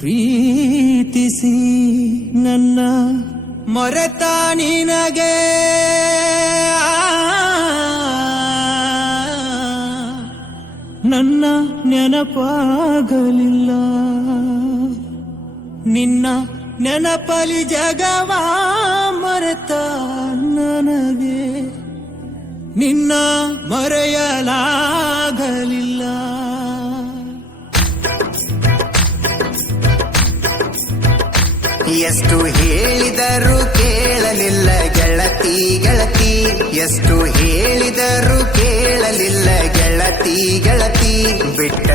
ಪ್ರೀತಿಸಿ ನನ್ನ ಮರೆತ ನಿನಗೆ ನನ್ನ ನೆನಪಾಗಲಿಲ್ಲ. ನಿನ್ನ ನೆನಪಲಿ ಜಗವ ಮರೆತ ನನಗೆ ನಿನ್ನ ಮರೆಯಲಾಗಲಿಲ್ಲ. ಎಷ್ಟು ಹೇಳಿದರೂ ಕೇಳಲಿಲ್ಲ ಗೆಳತಿ ಗೆಳತಿ, ಎಷ್ಟು ಹೇಳಿದರೂ ಕೇಳಲಿಲ್ಲ ಗೆಳತಿ ಗೆಳತಿ. ಬಿಟ್ಟ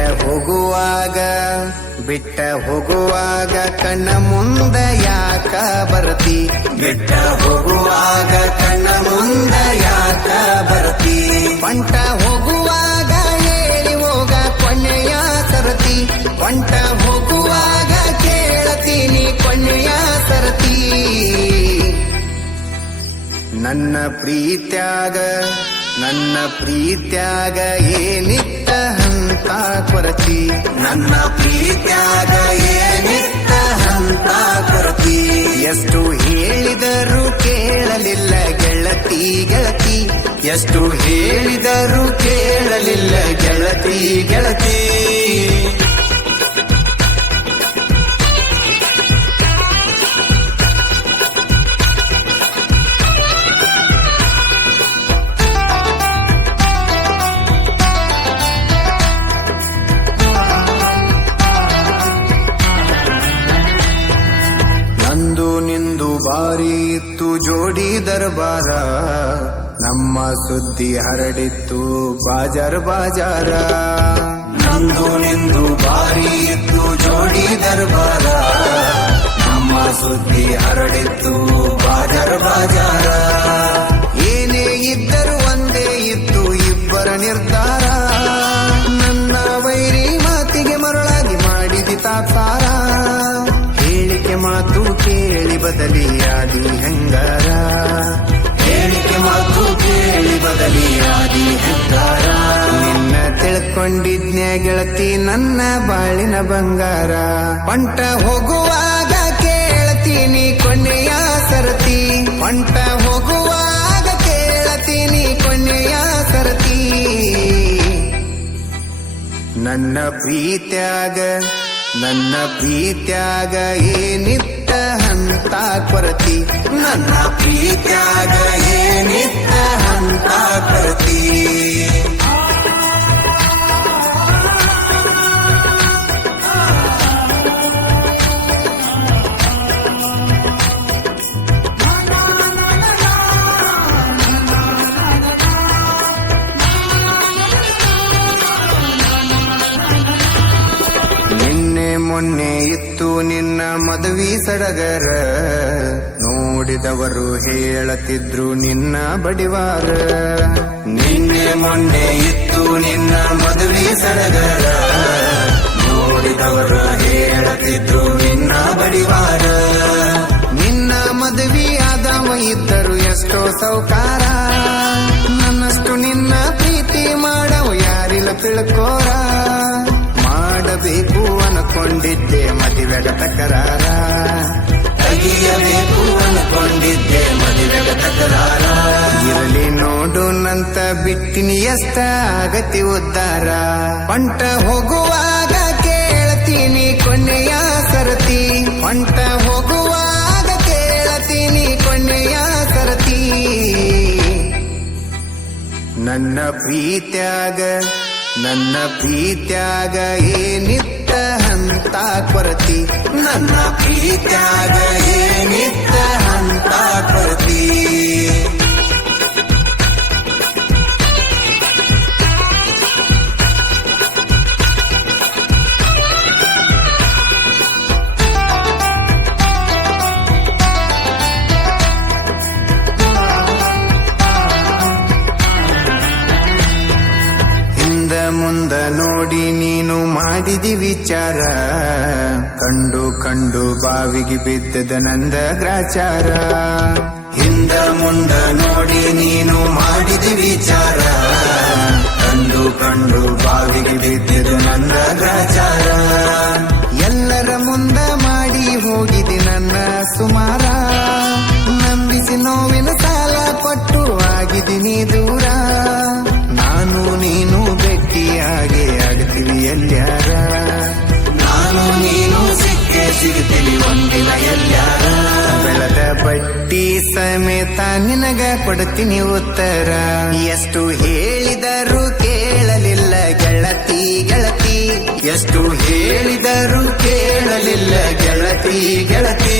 ಹೋಗುವಾಗ ಕಣ್ಣ ಮುಂದ ಯಾಕ ಬರತಿ, ಬಿಟ್ಟ ಹೋಗುವಾಗ ಕಣ್ಣ ಮುಂದ ಯಾಕ ಬರತಿ. ಪಂಟ ಹೋಗುವಾಗ ಹೇಳಿ ಹೋಗ ಕೊನೆಯ ಸರತಿ, ಪಂಟ ಹೋಗುವಾಗ ಕೇಳತೀನಿ ಕೊನೆಯ ಸರತಿ. ನನ್ನ ಪ್ರೀತ್ಯಾಗ ಏನಿತ್ತ ಹಂತ ಕೊರತಿ, ನನ್ನ ಪ್ರೀತ್ಯಾಗ ಏನಿತ್ತ ಹಂತ ಕೊರತಿ. ಎಷ್ಟು ಹೇಳಿದರೂ ಕೇಳಲಿಲ್ಲ ಗೆಳತಿ ಗೆಳತಿ, ಎಷ್ಟು ಹೇಳಿದರೂ ಕೇಳಲಿಲ್ಲ ಗೆಳತಿ ಗೆಳತಿ. ನಂದು ನಿಂದು ಬಾರಿ ಇತ್ತು ಜೋಡಿ ದರ್ಬಾರ, ನಮ್ಮ ಸುದ್ದಿ ಹರಡಿತ್ತು ಬಾಜಾರ ಬಾಜಾರ. ನಂದು ನಿಂದು ಬಾರಿ ಇತ್ತು ಜೋಡಿ ದರ್ಬಾರ, ನಮ್ಮ ಸುದ್ದಿ ಹರಡಿತ್ತು ಬಾಜಾರ ಬಾಜಾರ. ಏನೇ ಇದ್ದರೂ ಒಂದೇ ಇತ್ತು ಇಬ್ಬರ ನಿರ್ಧಾರ, ನನ್ನ ವೈರಿ ಮಾತಿಗೆ ಮರಳಾಗಿ ಮಾಡಿದಿ ತಾತ್ಸಾರ. ಹೇಳಿಕೆ ಮಾತು ಕೇಳಿ ಬದಲಿಯಾದಿ ಹೆಂಗಾರ, ಹೇಳಿಕೆ ಮಾತು ಕೇಳಿ ಬದಲಿಯಾದಿ ಹೆಂಗಾರ. ನಿನ್ನ ತಿಳ್ಕೊಂಡಿದ್ನ್ಯ ಗೆಳತಿ ನನ್ನ ಬಾಳಿನ ಬಂಗಾರ, ಪಂಟ ಹೋಗುವಾಗ ಕೇಳತೀನಿ ಕೊನೆಯ ಸರತಿ, ಪಂಟ ಹೋಗುವಾಗ ಕೇಳತೀನಿ ಕೊನೆಯ ಸರತಿ. ನನ್ನ ಪ್ರೀತ್ಯಾಗ ಏನಿತ್ತ ಹಂತ ಕೊರತಿ, ನನ್ನ ಪ್ರೀತ್ಯಾಗ ಏನಿತ್ತ ಹಂತ ಕೊರತಿ. ಮೊನ್ನೆ ಇತ್ತು ನಿನ್ನ ಮದುವೆ ಸಡಗರ, ನೋಡಿದವರು ಹೇಳತಿದ್ರು ನಿನ್ನ ಬಡಿವಾರ. ನಿನ್ನೆ ಮೊನ್ನೆ ಇತ್ತು ನಿನ್ನ ಮದುವೆ ಸಡಗರ, ನೋಡಿದವರು ಹೇಳತಿದ್ರು ನಿನ್ನ ಬಡಿವಾರ. ನಿನ್ನ ಮದುವೆ ಆದವ ಇದ್ದರು ಎಷ್ಟೋ ಸೌಕಾರ, ನನ್ನಷ್ಟು ನಿನ್ನ ಪ್ರೀತಿ ಮಾಡವ ಯಾರಿಲ್ಲ ತಿಳ್ಕೋರ. ಮಾಡಬೇಕು ಅನ್ಕೊಂಡಿದ್ದೆ ಮದುವೆಗ ತಕರಾರ, ತೆಗಿಯಬೇಕು ಅನ್ಕೊಂಡಿದ್ದೆ ಮದುವೆಗ ತಕರಾರ. ಇರಲಿ ನೋಡು ನಂತ ಬಿಟ್ಟಿನಿ ಎಷ್ಟ ಆಗತಿ ಉದ್ದಾರ, ಪಂಟ ಹೋಗುವಾಗ ಕೇಳ್ತೀನಿ ಕೊನೆಯ ಸರತಿ, ಪಂಟ ಹೋಗುವಾಗ ಕೇಳ್ತೀನಿ ಕೊನೆಯ ಸರತಿ. ನನ್ನ ಪ್ರೀತ್ಯಾಗ ಏನಿತ್ತ ಹಂತ ಕೊರತಿ, ನನ್ನ ಪ್ರೀತ್ಯಾಗ ಏನಿತ್ತ ಹಂತ ಕೊರತಿ. ಮುಂದ ನೋಡಿ ನೀನು ಮಾಡಿದಿ ವಿಚಾರ, ಕಂಡು ಬಾವಿಗೆ ಬಿದ್ದದ ನಂದ ಗ್ರಾಚಾರ. ಹಿಂದ ಮುಂದ ನೋಡಿ ನೀನು ಮಾಡಿದಿ ವಿಚಾರ, ಕಂಡು ಬಾವಿಗೆ ಬಿದ್ದದ ನಂದ ಗ್ರಾಚಾರ. ಎಲ್ಲರ ಮುಂದ ಸುಮಾರ ನಂಬಿಸಿ ನೋವಿನ ಸಾಲ ಕೊಟ್ಟು ಆಗಿದ್ದೀನಿ ದೂರ ನಾನು ನೀನು ಭೇಟಿಯಾಗಿ ಆಗ್ತೀವಿ ಎಲ್ಲ್ಯಾರ ನಾನು ನೀನು ಸಿಕ್ಕೇ ಸಿಗ್ತೀವಿ ಒಂದಿನ ಎಲ್ಲ್ಯಾರ ಬೆಳೆದ ಬಡ್ಡಿ ಸಮೇತ ನಿನಗ ಕೊಡ್ತೀನಿ ಉತ್ತರ ಎಷ್ಟು ಹೇಳಿದರೂ ಕೇಳಲಿಲ್ಲ ಗೆಳತಿ ಗೆಳತಿ ಎಷ್ಟು ಹೇಳಿದರೂ ಕೇಳಲಿಲ್ಲ ಗೆಳತಿ ಗೆಳತಿ